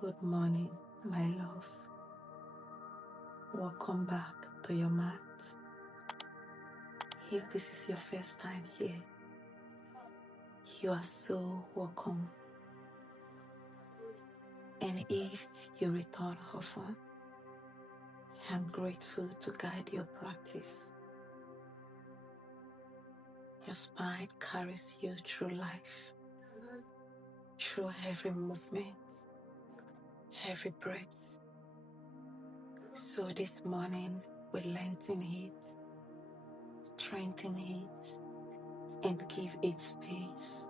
Good morning, my love. Welcome back to your mat. If this is your first time here, you are so welcome. And if you return often, I'm grateful to guide your practice. Your spine carries you through life, through every movement, every breath. So this morning, we lengthen it, strengthen it, and give it space.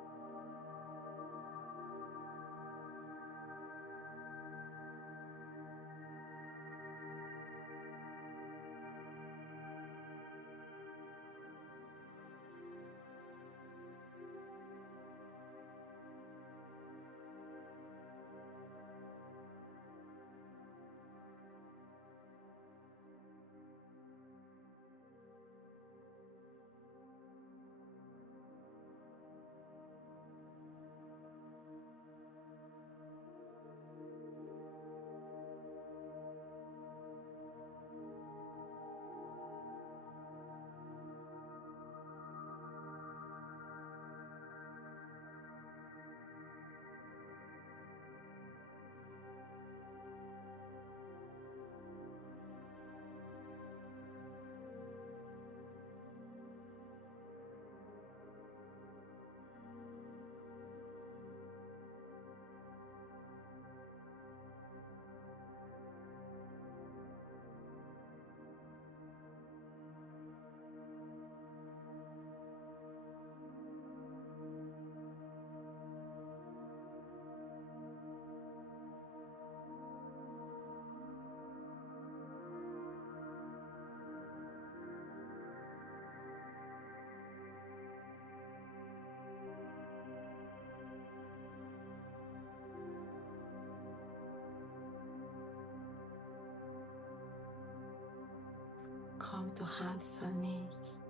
Come to hands and knees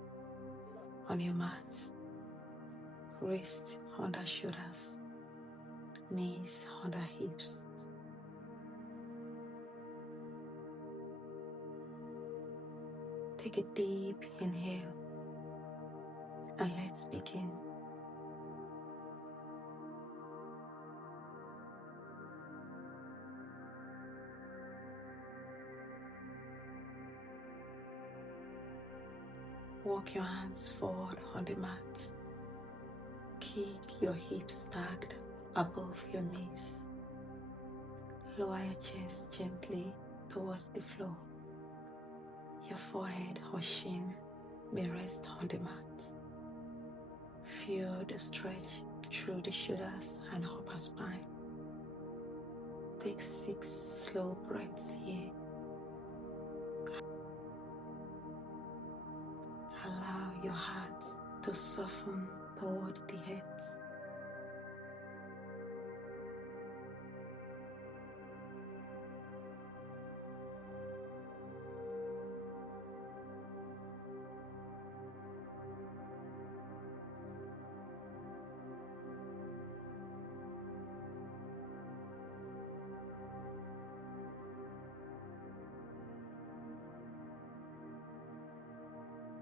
on your mat. Wrist under shoulders, knees under hips. Take a deep inhale and let's begin. Walk your hands forward on the mat. Keep your hips stacked above your knees. Lower your chest gently towards the floor. Your forehead or chin may rest on the mat. Feel the stretch through the shoulders and upper spine. Take 6 slow breaths here. Allow your heart to soften toward the head.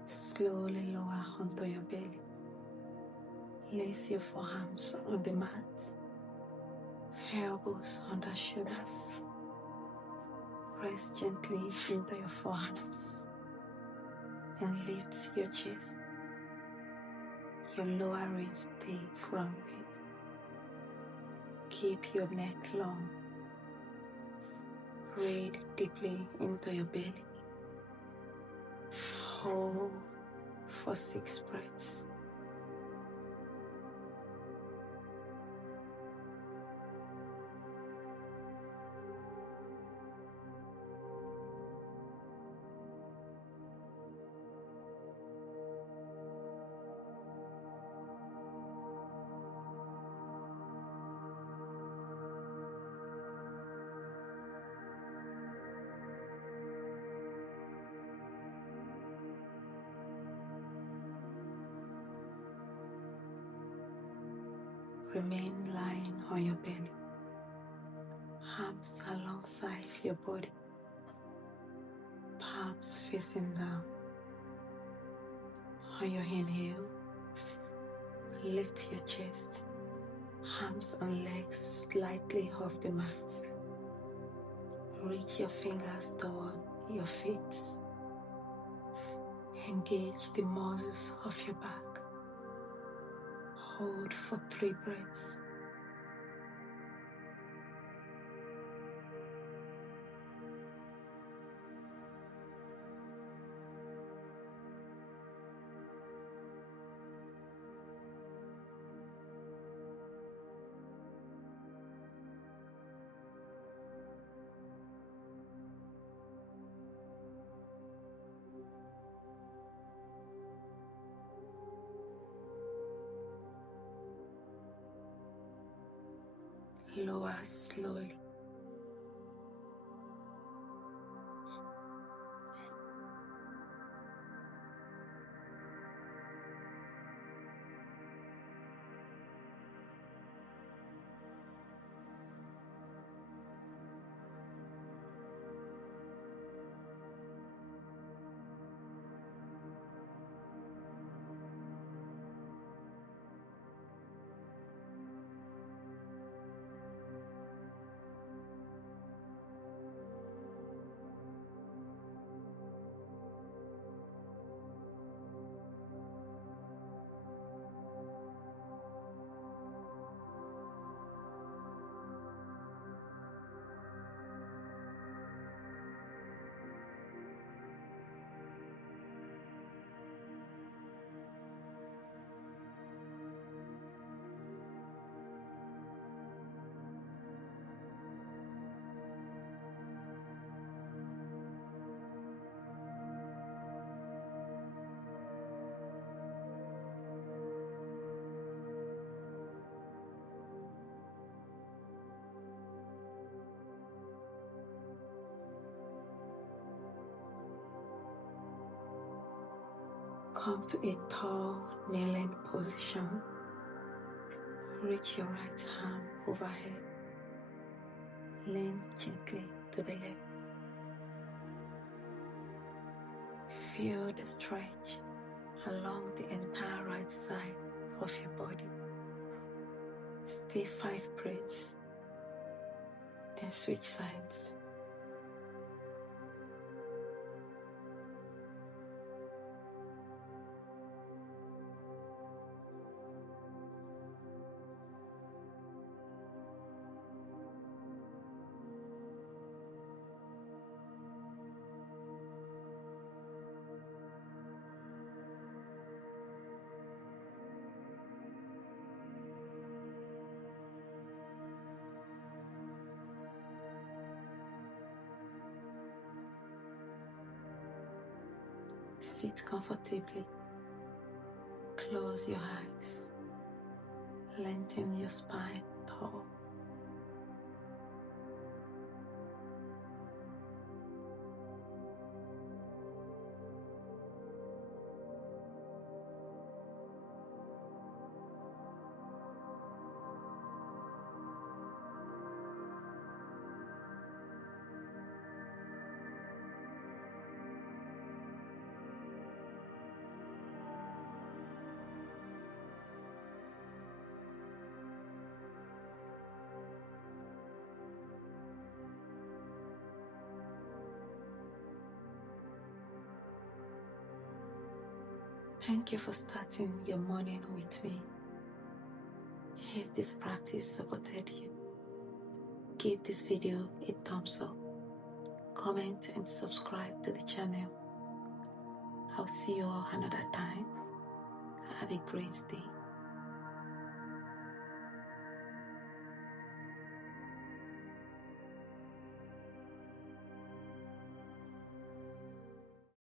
Slowly lower onto your belly. Place your forearms on the mat, elbows under shoulders. Press gently into your forearms and lift your chest. Your lower ribs stay grounded. Keep your neck long. Breathe deeply into your belly. Hold for 6 breaths. Remain lying on your belly. arms alongside your body, palms facing down. On your inhale, lift your chest, arms and legs slightly off the mat. Reach your fingers toward your feet. Engage the muscles of your back. Hold for 3 breaths. Lower slowly. Come to a tall kneeling position. Reach your right arm overhead. Lean gently to the left. Feel the stretch along the entire right side of your body. Stay 5 breaths, then switch sides. Sit comfortably. Close your eyes. Lengthen your spine tall. Thank you for starting your morning with me. If this practice supported you, give this video a thumbs up, comment and subscribe to the channel. I'll see you all another time. Have a great day.